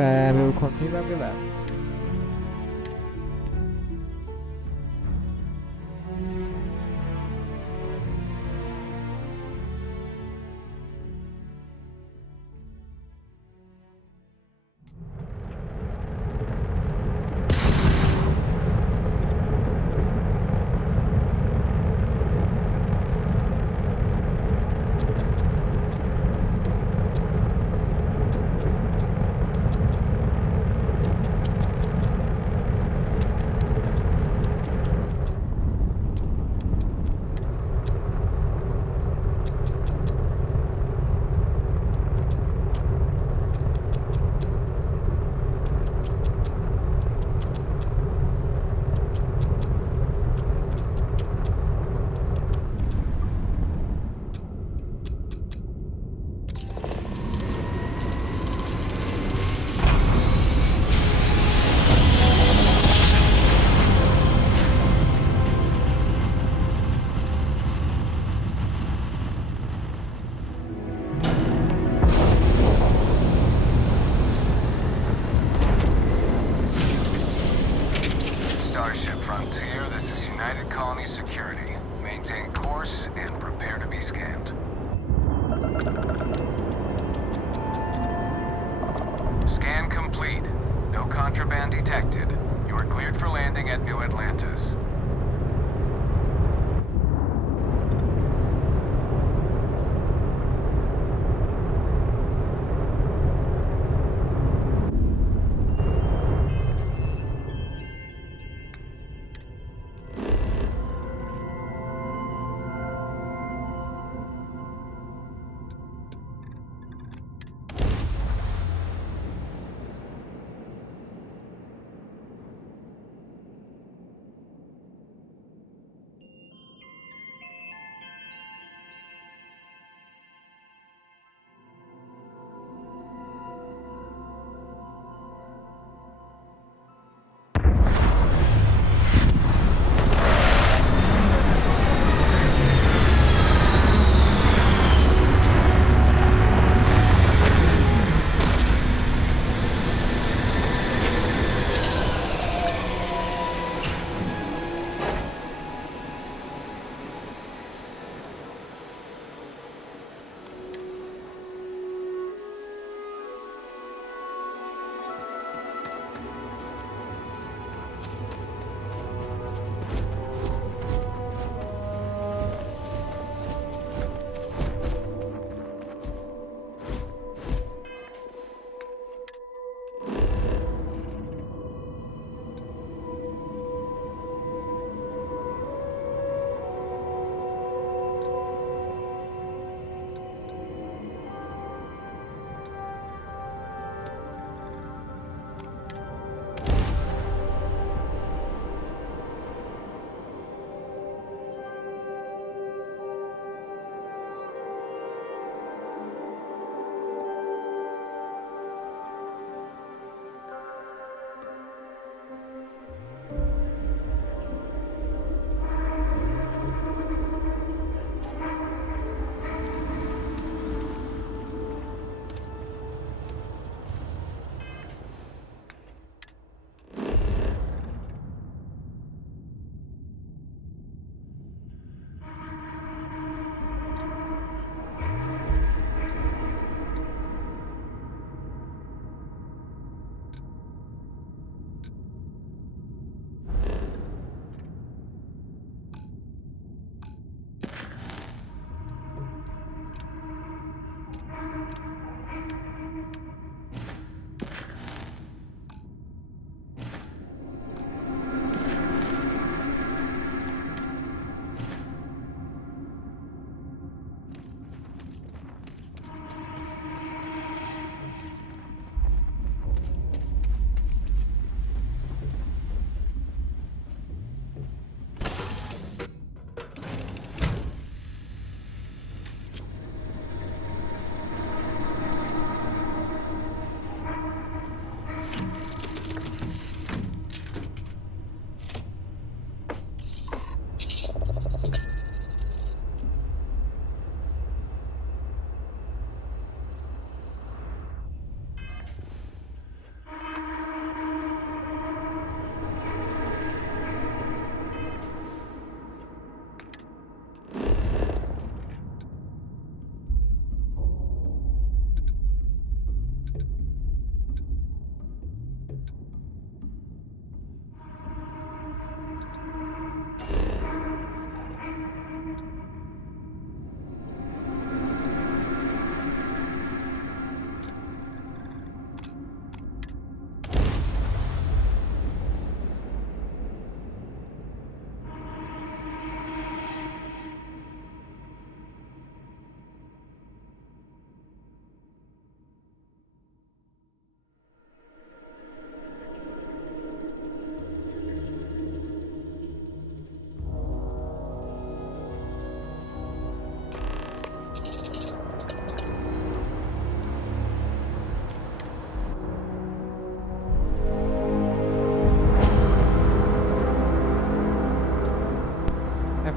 and we will continue when we left. Contraband detected. You are cleared for landing at New Atlantis.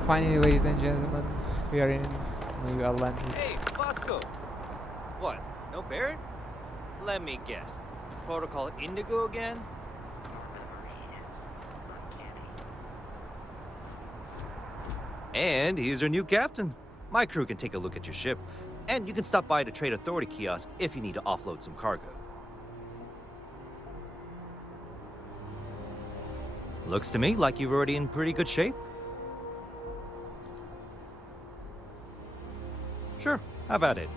Finally, ladies and gentlemen, we are in New Atlantis. Hey, Bosco! What, no Barrett? Let me guess. Protocol Indigo again? And he's your new captain. My crew can take a look at your ship, and you can stop by the Trade Authority kiosk if you need to offload some cargo. Looks to me like you're already in pretty good shape. Sure, have at it.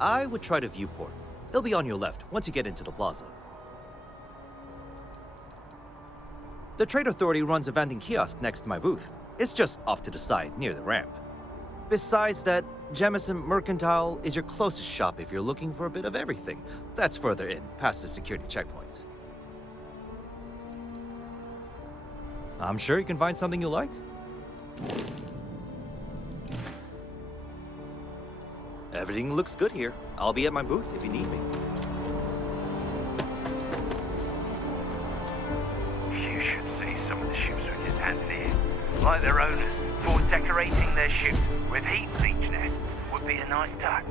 I would try the viewport. It'll be on your left once you get into the plaza. The Trade Authority runs a vending kiosk next to my booth. It's just off to the side, near the ramp. Besides that, Jemison Mercantile is your closest shop if you're looking for a bit of everything. That's further in, past the security checkpoint. I'm sure you can find something you like. Everything looks good here. I'll be at my booth if you need me. You should see some of the ships we just handed in. Like their owners, thought decorating their ships with heat bleach nests would be a nice touch.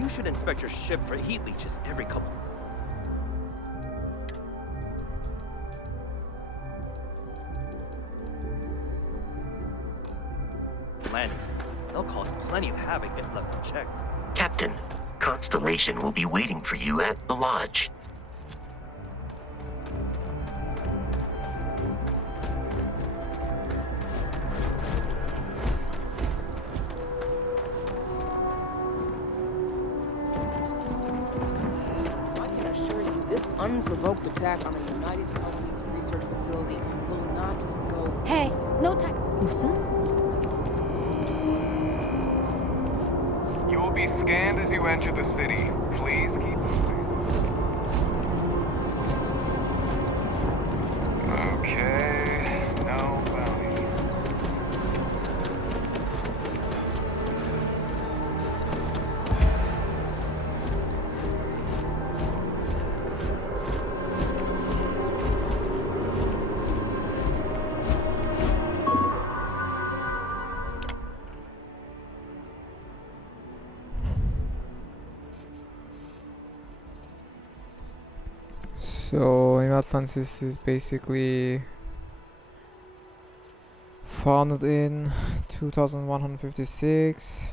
You should inspect your ship for heat leeches every couple. Landings. They'll cause plenty of havoc if left unchecked. Captain, Constellation will be waiting for you at the lodge. Unprovoked attack on a United Companies research facility will not go. Hey, no time. 무슨? You will be scanned as you enter the city. Please keep moving. Okay, no bounty. So New Atlantis is basically founded in 2156.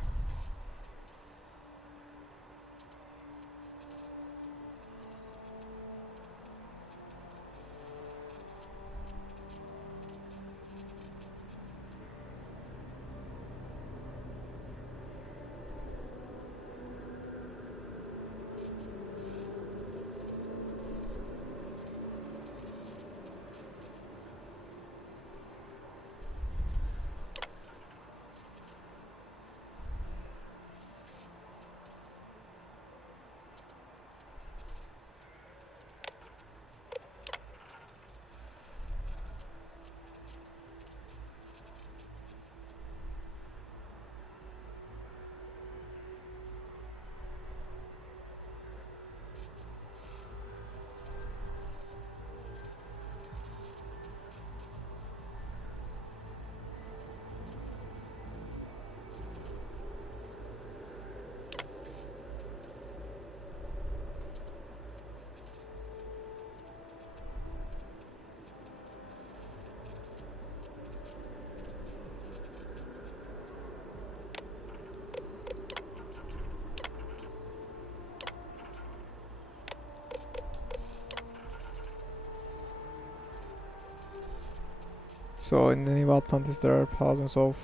So in the New Atlantis there are thousands of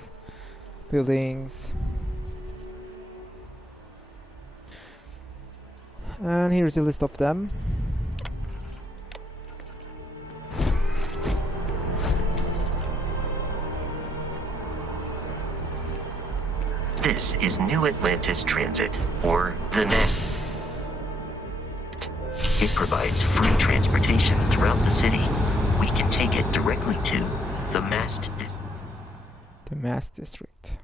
buildings. And here's a list of them. This is New Atlantis Transit, or the NET. It provides free transportation throughout the city. We can take it directly to the Mass District.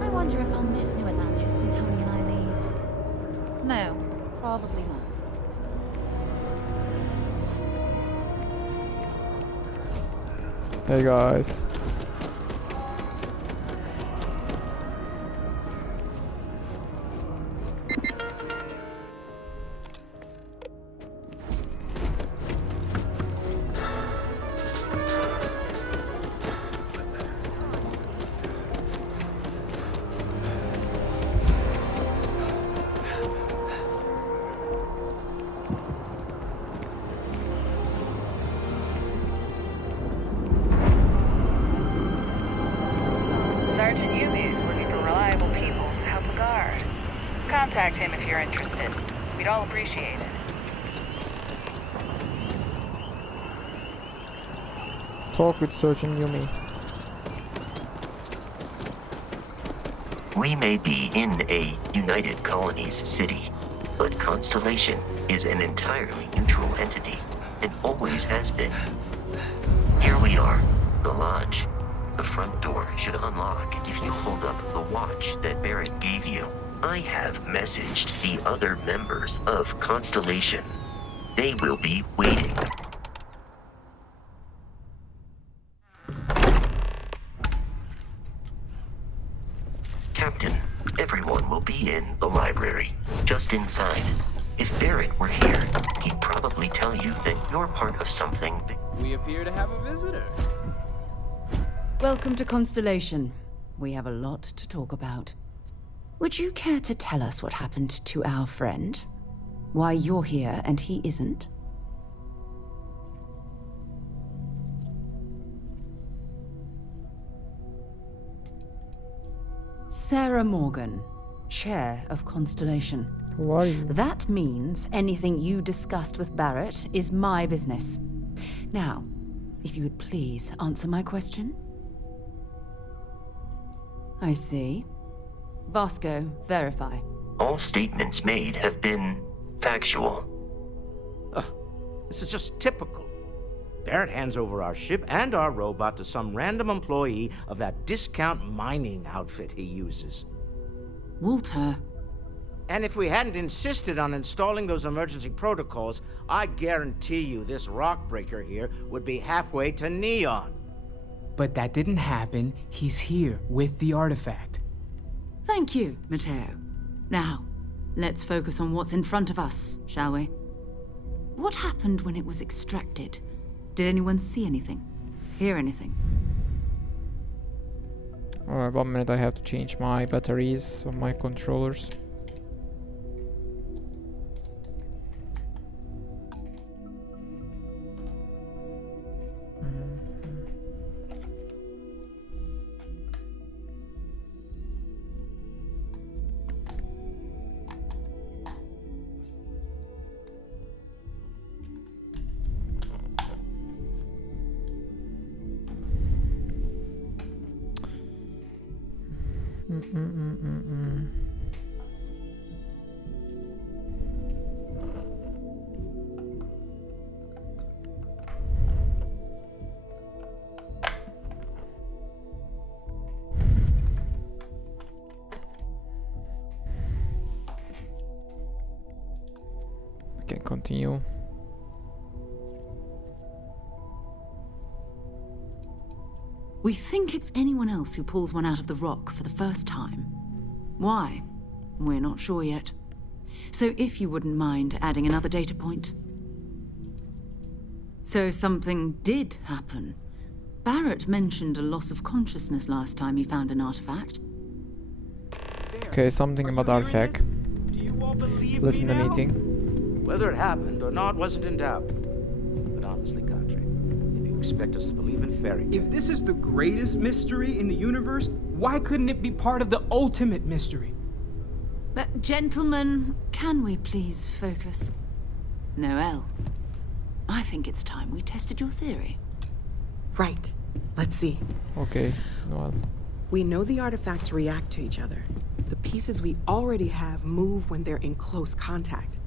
I wonder if I'll miss New Atlantis when Tony and I leave. No, probably not. Hey guys. Sergeant Yumi's looking for reliable people to help the guard. Contact him if you're interested. We'd all appreciate it. Talk with Sergeant Yumi. We may be in a United Colonies city, but Constellation is an entirely neutral entity and always has been. Here we are, the lodge. The front door should unlock if you hold up the watch that Barrett gave you. I have messaged the other members of Constellation. They will be waiting. Captain, everyone will be in the library, just inside. If Barrett were here, he'd probably tell you that you're part of something. We appear to have a visitor. Welcome to Constellation. We have a lot to talk about. Would you care to tell us what happened to our friend? Why you're here and he isn't? Sarah Morgan, Chair of Constellation. Who are you? That means anything you discussed with Barrett is my business. Now, if you would please answer my question. I see. Vasco, verify. All statements made have been factual. This is just typical. Barrett hands over our ship and our robot to some random employee of that discount mining outfit he uses. Walter. And if we hadn't insisted on installing those emergency protocols, I guarantee you this rock breaker here would be halfway to Neon. But that didn't happen. He's here with the artifact. Thank you, Matteo. Now, let's focus on what's in front of us, shall we? What happened when it was extracted? Did anyone see anything? Hear anything? 1 minute, I have to change my batteries on my controllers. We can continue. We think it's anyone else who pulls one out of the rock for the first time. Why? We're not sure yet. So if you wouldn't mind adding another data point. So something did happen. Barrett mentioned a loss of consciousness last time he found an artifact. Okay, something about artifact. Listen to the meeting. Whether it happened or not wasn't in doubt. But honestly, Country, if you expect us to believe in fairy tales... If this is the greatest mystery in the universe, why couldn't it be part of the ultimate mystery? But gentlemen, can we please focus? Noel, I think it's time we tested your theory. Right. Let's see. Okay, Noel. We know the artifacts react to each other. The pieces we already have move when they're in close contact.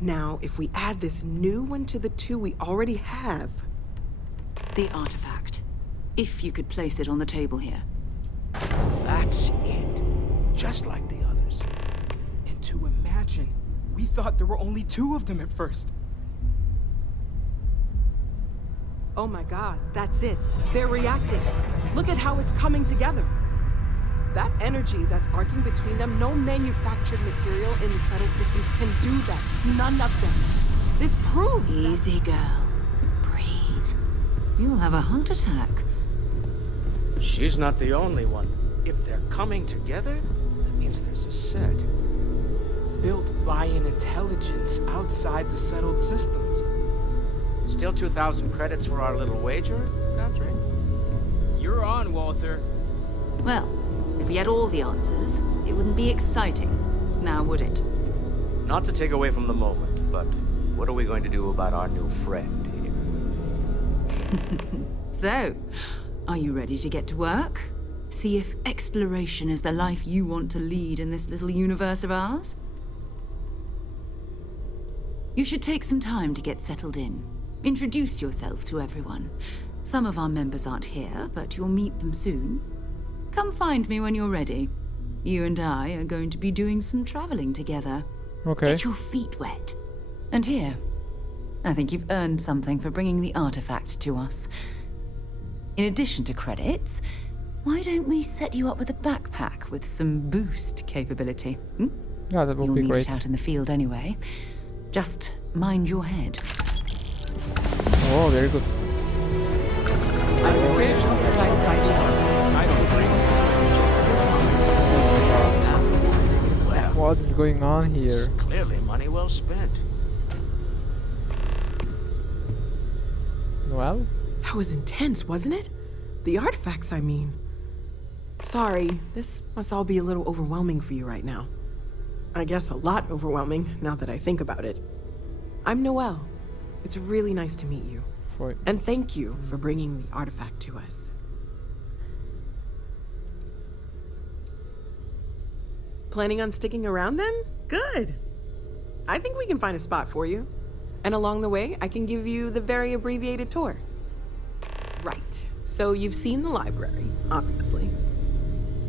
Now, if we add this new one to the two we already have... The artifact. If you could place it on the table here. That's it. Just like the others. And to imagine, we thought there were only 2 of them at first. Oh my god, that's it. They're reacting. Look at how it's coming together. That energy that's arcing between them, no manufactured material in the settled systems can do that. None of them. This proves Easy, girl. Breathe. You'll have a heart attack. She's not the only one. If they're coming together, that means there's a set. Built by an intelligence outside the settled systems. Still 2,000 credits for our little wager, Country? You're on, Walter. Well, if we had all the answers, it wouldn't be exciting, now would it? Not to take away from the moment, but what are we going to do about our new friend here? So, are you ready to get to work? See if exploration is the life you want to lead in this little universe of ours? You should take some time to get settled in. Introduce yourself to everyone. Some of our members aren't here, but you'll meet them soon. Come find me when you're ready. You and I are going to be doing some traveling together. Okay. Get your feet wet. And here, I think you've earned something for bringing the artifact to us. In addition to credits, why don't we set you up with a backpack with some boost capability? Yeah, that would You'll be need great. it out in the field anyway. Just mind your head. Oh, very good. What is going on here? Clearly money well spent. Well? That was intense, wasn't it? The artifacts, I mean. Sorry, this must all be a little overwhelming for you right now. I guess a lot overwhelming, now that I think about it. I'm Noelle. It's really nice to meet you. And thank you for bringing the artifact to us. Planning on sticking around then? Good. I think we can find a spot for you. And along the way, I can give you the very abbreviated tour. Right. So you've seen the library, obviously.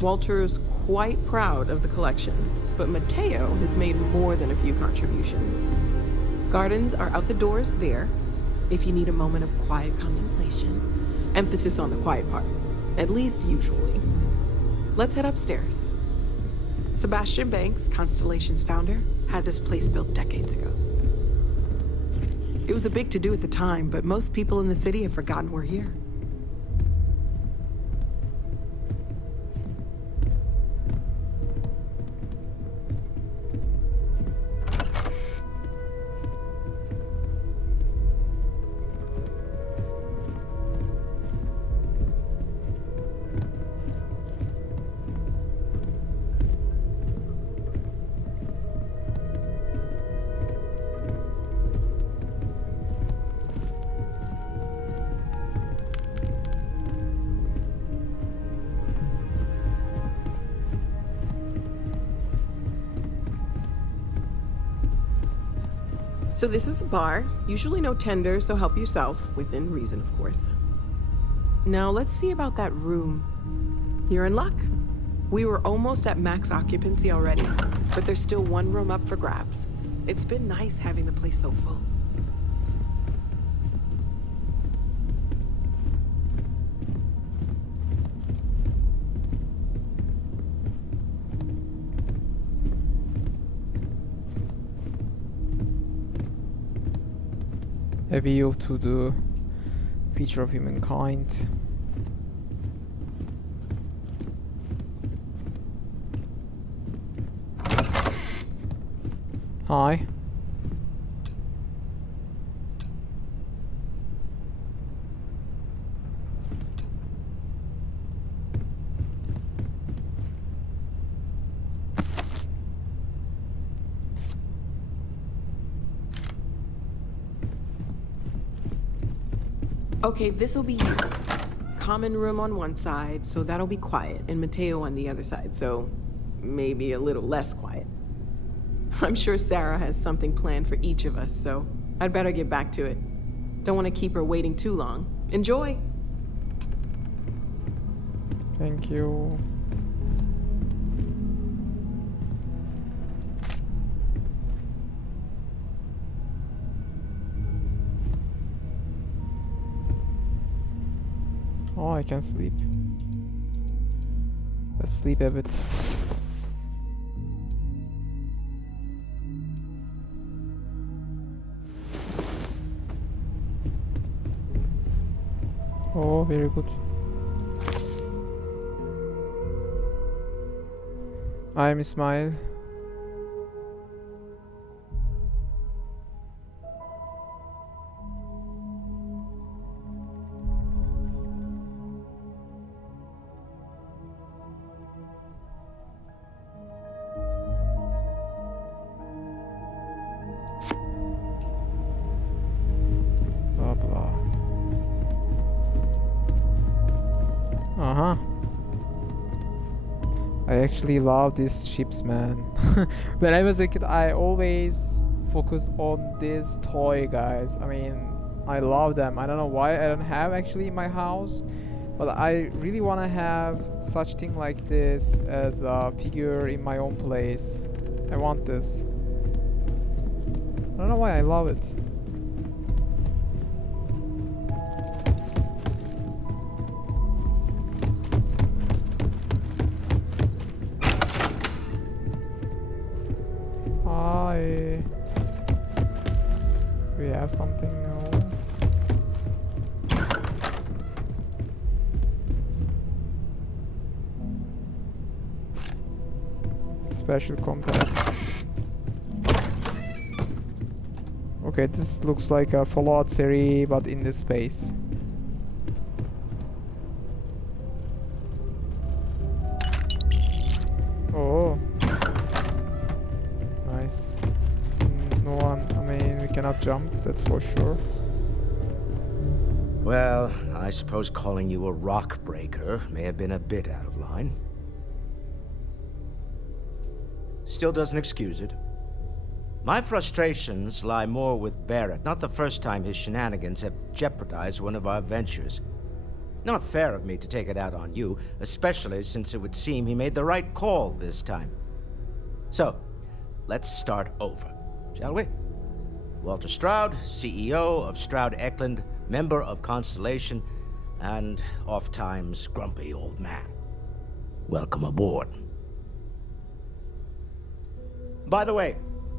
Walter's quite proud of the collection, but Mateo has made more than a few contributions. Gardens are out the doors there, if you need a moment of quiet contemplation. Emphasis on the quiet part, at least usually. Let's head upstairs. Sebastian Banks, Constellation's founder, had this place built decades ago. It was a big to-do at the time, but most people in the city have forgotten we're here. So this is the bar. Usually no tender, so help yourself, within reason, of course. Now let's see about that room. You're in luck. We were almost at max occupancy already, but there's still one room up for grabs. It's been nice having the place so full. A view to the future of humankind. Hi. Okay, this'll be you. Common room on one side, so that'll be quiet, and Mateo on the other side, so maybe a little less quiet. I'm sure Sarah has something planned for each of us, so I'd better get back to it. Don't want to keep her waiting too long. Enjoy! Thank you. Oh, I can sleep. Let's sleep a bit. Oh, very good. I'm Ismail. Blah blah. Uh-huh. I actually love these ships, man. When I was a kid, I always focused on this toy, guys. I mean, I love them. I don't know why I don't have actually in my house, but I really want to have such thing like this as a figure in my own place. I want this. I don't know why I love it. Hi. We have something new. Special compass. Okay, this looks like a Fallout series, but in this space. Oh. Nice. No one, I mean, we cannot jump, that's for sure. Well, I suppose calling you a rock breaker may have been a bit out of line. Still doesn't excuse it. My frustrations lie more with Barrett. Not the first time his shenanigans have jeopardized one of our ventures. Not fair of me to take it out on you, especially since it would seem he made the right call this time. So, let's start over, shall we? Walter Stroud, CEO of Stroud Eklund, member of Constellation, and oft-times grumpy old man. Welcome aboard. By the way,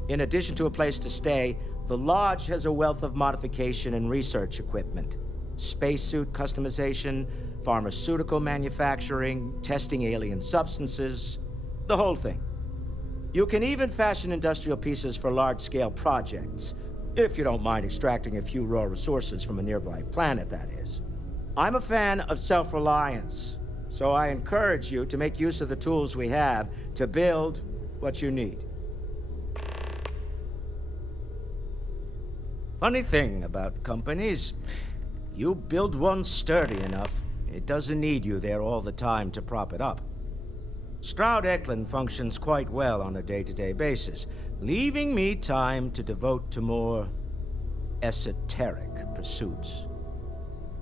in addition to a place to stay, the Lodge has a wealth of modification and research equipment. Spacesuit customization, pharmaceutical manufacturing, testing alien substances, the whole thing. You can even fashion industrial pieces for large-scale projects, if you don't mind extracting a few raw resources from a nearby planet, that is. I'm a fan of self-reliance, so I encourage you to make use of the tools we have to build what you need. Funny thing about companies, you build one sturdy enough, it doesn't need you there all the time to prop it up. Stroud Eklund functions quite well on a day-to-day basis, leaving me time to devote to more esoteric pursuits.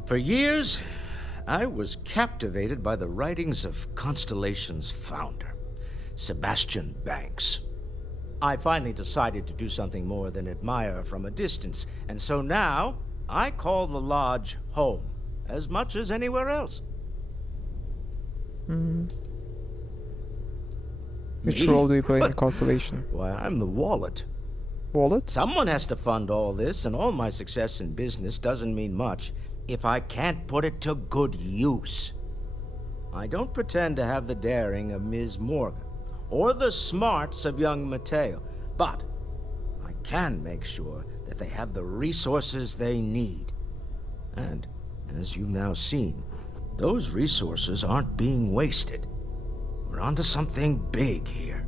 For years, I was captivated by the writings of Constellation's founder, Sebastian Banks. I finally decided to do something more than admire from a distance, and so now I call the Lodge home as much as anywhere else. Which role do you play in Constellation? Why, I'm the wallet. Wallet? Someone has to fund all this, and all my success in business doesn't mean much if I can't put it to good use. I don't pretend to have the daring of Ms. Morgan, or the smarts of young Mateo, but I can make sure that they have the resources they need. And, as you've now seen, those resources aren't being wasted. We're onto something big here.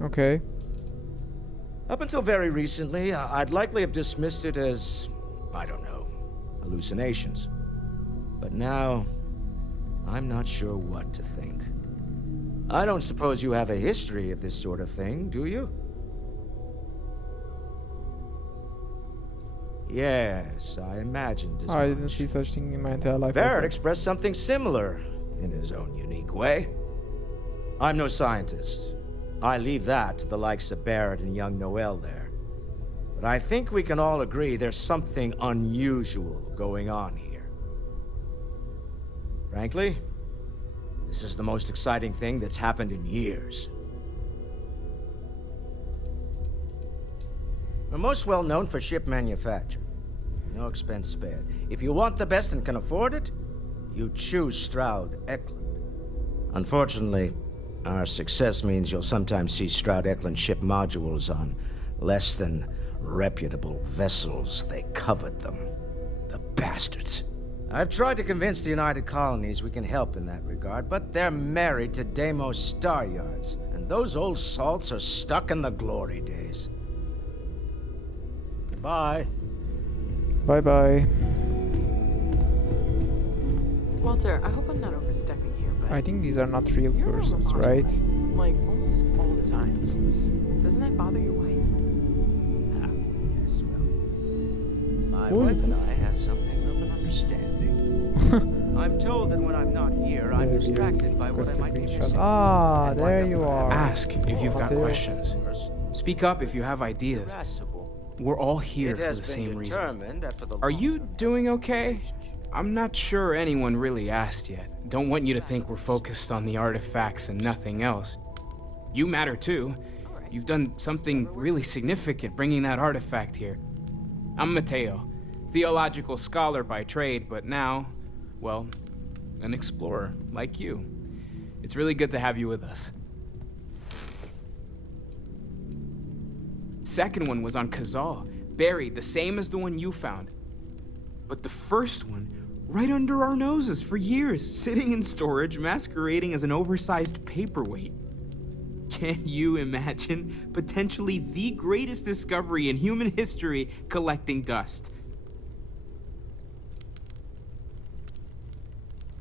Okay. Up until very recently, I'd likely have dismissed it as, I don't know, hallucinations. But now, I'm not sure what to think. I don't suppose you have a history of this sort of thing, do you? Yes, I imagined as I much. didn't see such thing in my entire life. Barrett expressed something similar, in his own unique way. I'm no scientist. I leave that to the likes of Barrett and young Noel there. But I think we can all agree there's something unusual going on here. Frankly, this is the most exciting thing that's happened in years. We're most well known for ship manufacture. No expense spared. If you want the best and can afford it, you choose Stroud Eklund. Unfortunately, our success means you'll sometimes see Stroud Eklund ship modules on less than reputable vessels. They covet them. The bastards. I've tried to convince the United Colonies we can help in that regard, but they're married to Deimos Star Yards, and those old salts are stuck in the glory days. Goodbye. Bye-bye. Walter, I hope I'm not overstepping here, but I think these are not real you're persons, over right? modular, like almost all the time. Doesn't that bother your wife? Yes, well, my Who is wife and this? I have something of an understanding. I'm told that when I'm not here, I'm There he is. distracted by what I Request a might be screenshot. missing. Ah, And there wind you up are. Ask if you've got Mateo. questions. Speak up if you have ideas. We're all here It for has the been same reason. determined that for the Are you long-term doing okay? I'm not sure anyone really asked yet. Don't want you to think we're focused on the artifacts and nothing else. You matter too. You've done something really significant bringing that artifact here. I'm Mateo, theological scholar by trade, but now, well, an explorer like you. It's really good to have you with us. Second one was on Kazal, buried the same as the one you found. But the first one, right under our noses for years, sitting in storage, masquerading as an oversized paperweight. Can you imagine potentially the greatest discovery in human history collecting dust?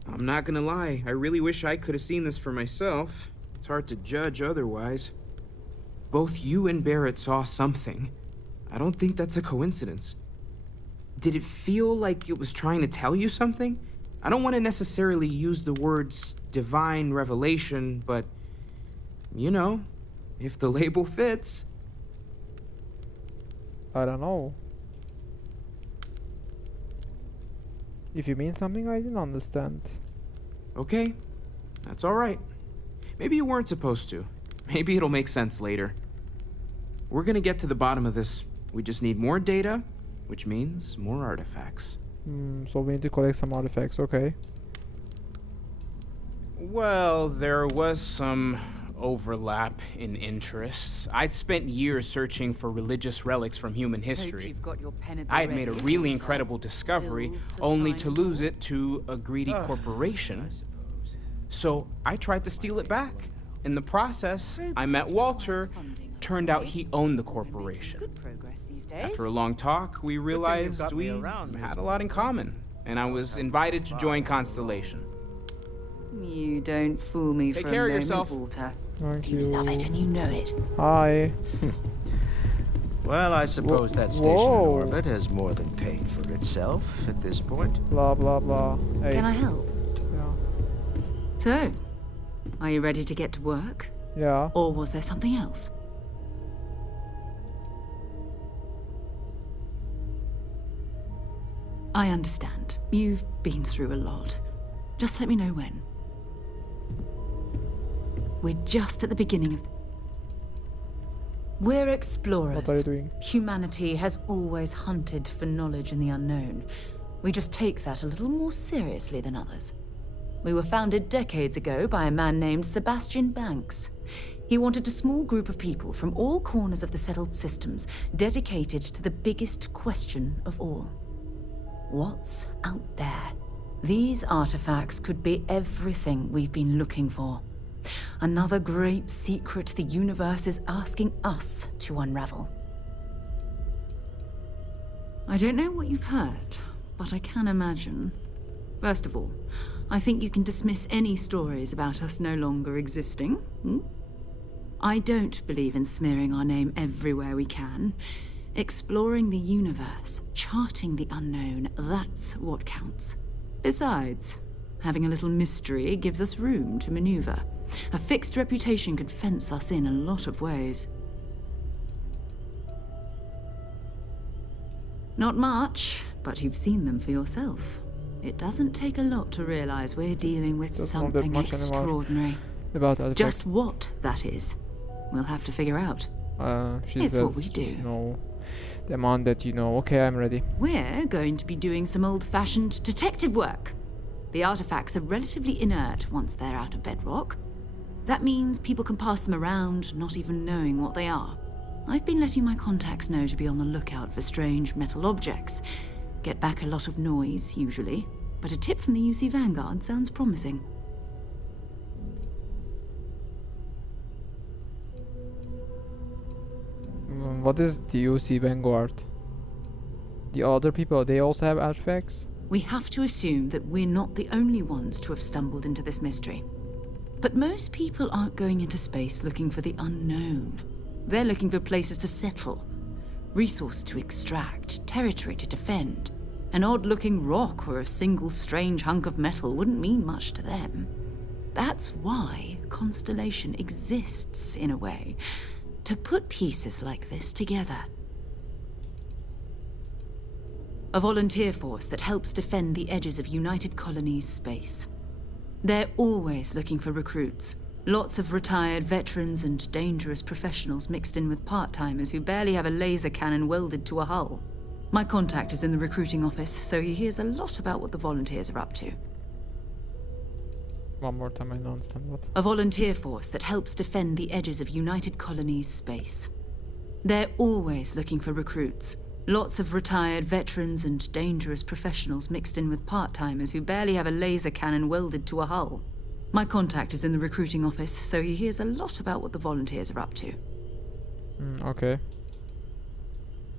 I'm not gonna lie, I really wish I could have seen this for myself. It's hard to judge otherwise. Both you and Barrett saw something. I don't think that's a coincidence. Did it feel like it was trying to tell you something? I don't want to necessarily use the words divine revelation, but, you know, if the label fits. I don't know. If you mean something I didn't understand. Okay, that's all right. Maybe you weren't supposed to. Maybe it'll make sense later. We're gonna get to the bottom of this. We just need more data, which means more artifacts. So we need to collect some artifacts, okay. Well, there was some overlap in interests. I'd spent years searching for religious relics from human history. I had made a really incredible discovery, only to lose it to a greedy corporation. So I tried to steal it back. In the process, I met Walter. Turned out he owned the corporation. After a long talk, we realized we had a lot in common, and I was invited to join Constellation. You don't fool me Take for care a of moment, yourself. Walter. Thank You you. love it and you know it. Hi. Well, I suppose that station Whoa. in orbit has more than paid for itself at this point. Blah blah blah. Hey. Can I help? Yeah. So, are you ready to get to work? Yeah. Or was there something else? I understand. You've been through a lot. Just let me know when. We're just at the beginning of... We're explorers. What are you doing? Humanity has always hunted for knowledge in the unknown. We just take that a little more seriously than others. We were founded decades ago by a man named Sebastian Banks. He wanted a small group of people from all corners of the settled systems dedicated to the biggest question of all. What's out there? These artifacts could be everything we've been looking for. Another great secret the universe is asking us to unravel. I don't know what you've heard, but I can imagine. First of all, I think you can dismiss any stories about us no longer existing. I don't believe in smearing our name everywhere we can. Exploring the universe, charting the unknown, that's what counts. Besides, having a little mystery gives us room to maneuver. A fixed reputation could fence us in a lot of ways. Not much, but you've seen them for yourself. It doesn't take a lot to realize we're dealing with Doesn't look something much anymore. extraordinary. About artifacts. Just what that is, we'll have to figure out. She It's says, what we do. just know the amount that you know. Okay, I'm ready. We're going to be doing some old-fashioned detective work. The artifacts are relatively inert once they're out of bedrock. That means people can pass them around, not even knowing what they are. I've been letting my contacts know to be on the lookout for strange metal objects. Get back a lot of noise, usually, but a tip from the UC Vanguard sounds promising. What is the UC Vanguard? The other people, they also have artifacts? We have to assume that we're not the only ones to have stumbled into this mystery. But most people aren't going into space looking for the unknown. They're looking for places to settle, resources to extract, territory to defend. An odd-looking rock or a single strange hunk of metal wouldn't mean much to them. That's why Constellation exists, in a way, to put pieces like this together. A volunteer force that helps defend the edges of United Colonies space. They're always looking for recruits. Lots of retired veterans and dangerous professionals mixed in with part-timers who barely have a laser cannon welded to a hull. My contact is in the recruiting office, so he hears a lot about what the volunteers are up to. One more time, I don't understand what. A volunteer force that helps defend the edges of United Colonies space. They're always looking for recruits. Lots of retired veterans and dangerous professionals mixed in with part-timers who barely have a laser cannon welded to a hull. My contact is in the recruiting office, so he hears a lot about what the volunteers are up to. Okay.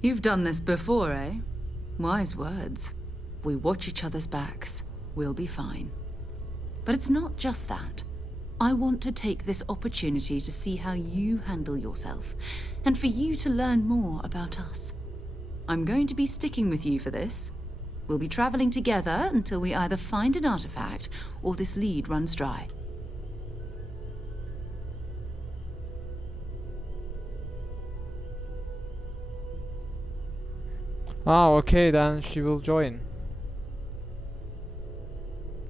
You've done this before, eh? Wise words. If we watch each other's backs, we'll be fine. But it's not just that. I want to take this opportunity to see how you handle yourself, and for you to learn more about us. I'm going to be sticking with you for this. We'll be traveling together until we either find an artifact or this lead runs dry. Oh, okay, then she will join.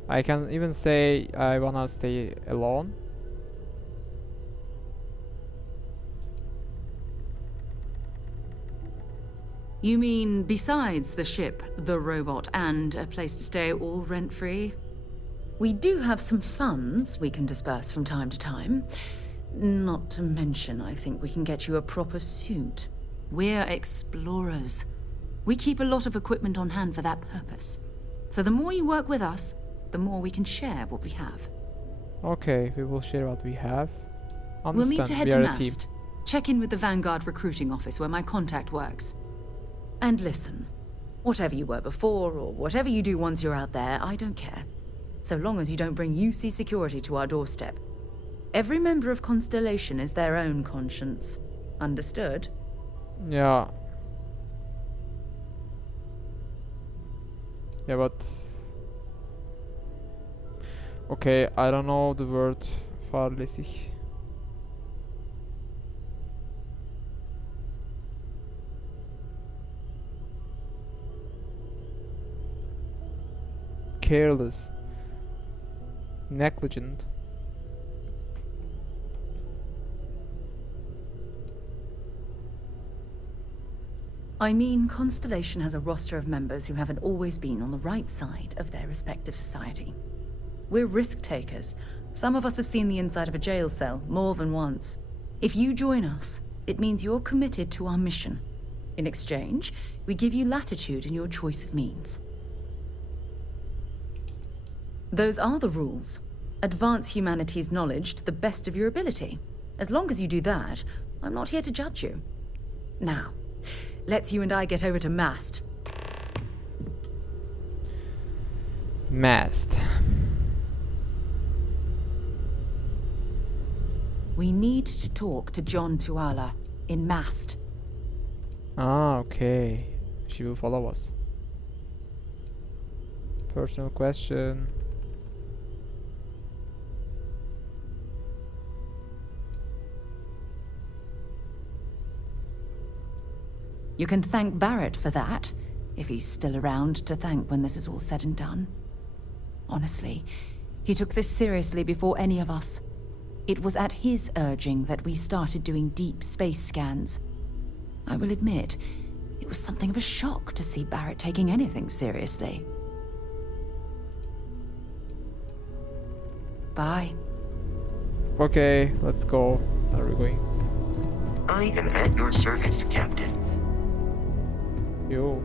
I can even say I wanna stay alone. You mean besides the ship, the robot, and a place to stay all rent-free? We do have some funds we can disperse from time to time. Not to mention, I think we can get you a proper suit. We're explorers. We keep a lot of equipment on hand for that purpose. So the more you work with us, the more we can share what we have. Okay, we will share what we have. We'll need to head we to are a team. Mast. Check in with the Vanguard recruiting office where my contact works. And listen, whatever you were before or whatever you do once you're out there, I don't care. So long as you don't bring UC security to our doorstep. Every member of Constellation is their own conscience. Understood? Yeah. Yeah, but... Okay, I don't know the word fahrlässig. Careless. Negligent. I mean, Constellation has a roster of members who haven't always been on the right side of their respective society. We're risk takers. Some of us have seen the inside of a jail cell more than once. If you join us, it means you're committed to our mission. In exchange, we give you latitude in your choice of means. Those are the rules. Advance humanity's knowledge to the best of your ability. As long as you do that, I'm not here to judge you. Now, let's you and I get over to Mast. Mast. We need to talk to John Tuala in Mast. Ah, okay. She will follow us. Personal question. You can thank Barrett for that, if he's still around to thank when this is all said and done. Honestly, he took this seriously before any of us. It was at his urging that we started doing deep space scans. I will admit, it was something of a shock to see Barrett taking anything seriously. Bye. Okay, let's go. Where are we going? I am at your service, Captain. Yo.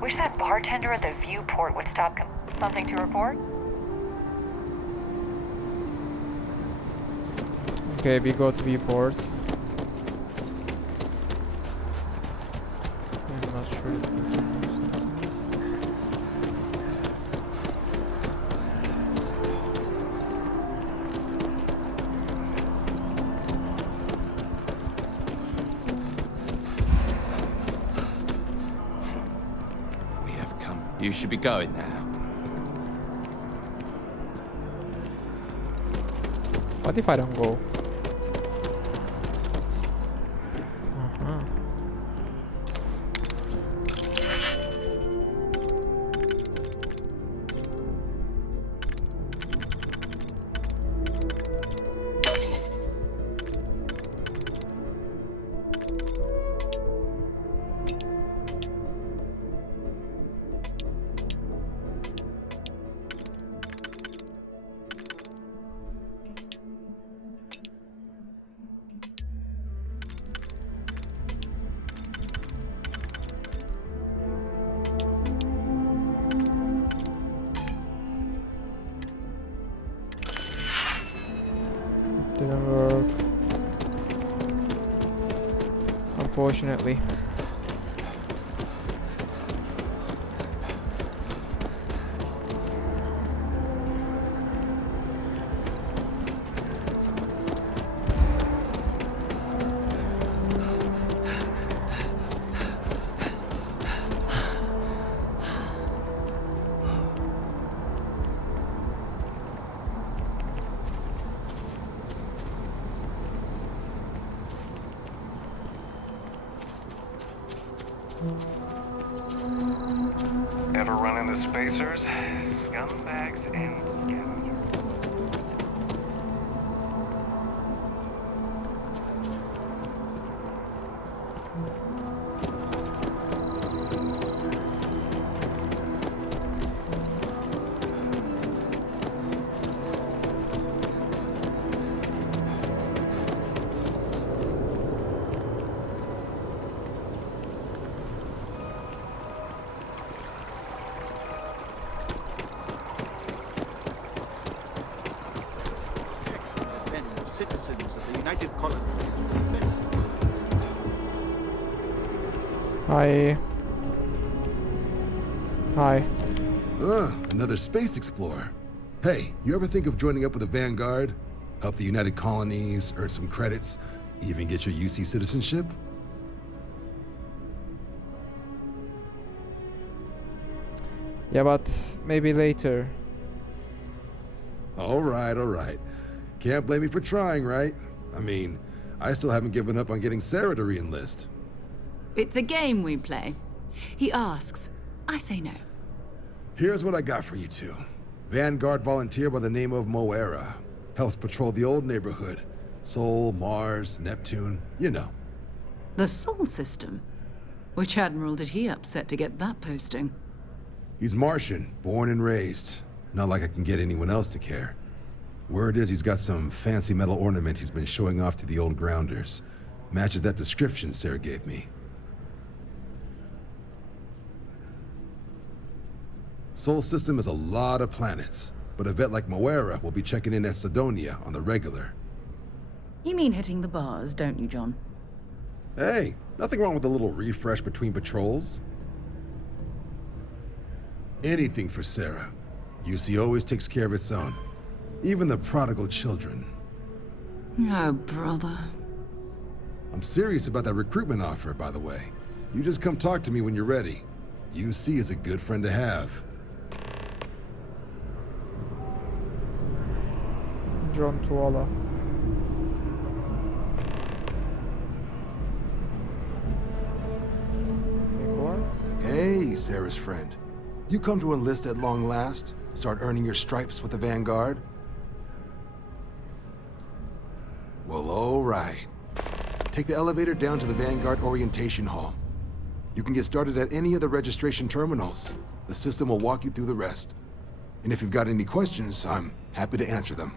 Wish that bartender at the viewport would stop. Something to report? Okay, we go to viewport. I'm not sure if we can use We have come. You should be going now. What if I don't go? unfortunately. Ever run into spacers? Scumbags and scavengers. Citizens of the United Colonies. Hi. Hi. Another space explorer. Hey, you ever think of joining up with the Vanguard? Help the United Colonies, earn some credits, even get your UC citizenship? Yeah, but maybe later. All right. Can't blame me for trying, right? I mean, I still haven't given up on getting Sarah to re-enlist. It's a game we play. He asks, I say no. Here's what I got for you two. Vanguard volunteer by the name of Moera. Helps patrol the old neighborhood. Sol, Mars, Neptune, you know. The Sol system? Which admiral did he upset to get that posting? He's Martian, born and raised. Not like I can get anyone else to care. Word is he's got some fancy metal ornament he's been showing off to the old grounders. Matches that description Sarah gave me. Sol system has a lot of planets, but a vet like Moera will be checking in at Sidonia on the regular. You mean hitting the bars, don't you, John? Hey, nothing wrong with a little refresh between patrols. Anything for Sarah. UC always takes care of its own. Even the prodigal children. Oh, brother. I'm serious about that recruitment offer, by the way. You just come talk to me when you're ready. UC is a good friend to have. John Tuala. Hey, Sarah's friend. You come to enlist at long last? Start earning your stripes with the Vanguard? Well, all right. Take the elevator down to the Vanguard Orientation Hall. You can get started at any of the registration terminals. The system will walk you through the rest. And if you've got any questions, I'm happy to answer them.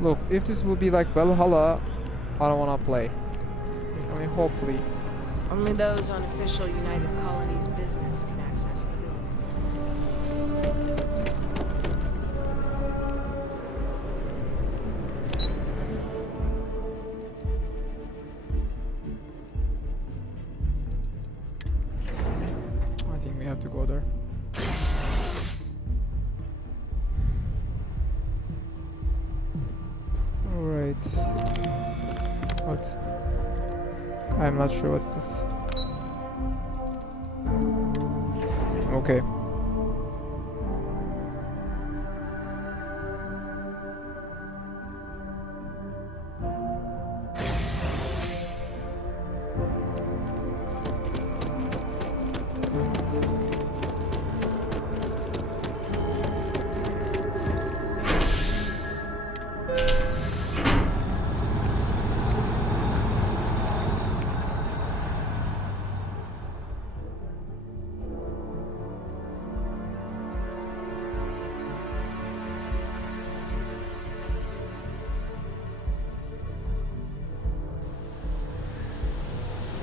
Look, if this will be like Valhalla, I don't wanna play. I mean, hopefully. Only those on official United Colonies business can access the building. I think we have to go there. Alright. What? I'm not sure what's this. Okay.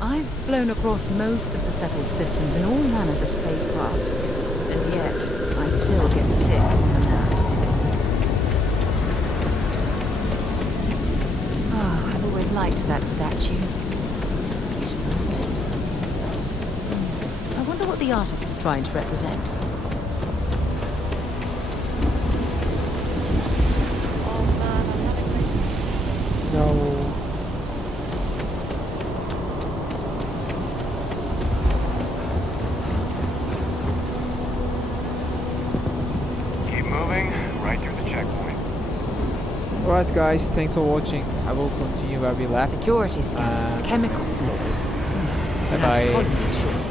I've flown across most of the settled systems in all manners of spacecraft, and yet I still get sick on the land. liked that statue. It's beautiful, isn't it? I wonder what the artist was trying to represent. No. Keep moving, right through the checkpoint. Alright guys, thanks for watching. I will continue where we left. Security scanners, chemical sniffers. Bye bye. Anthropology is short.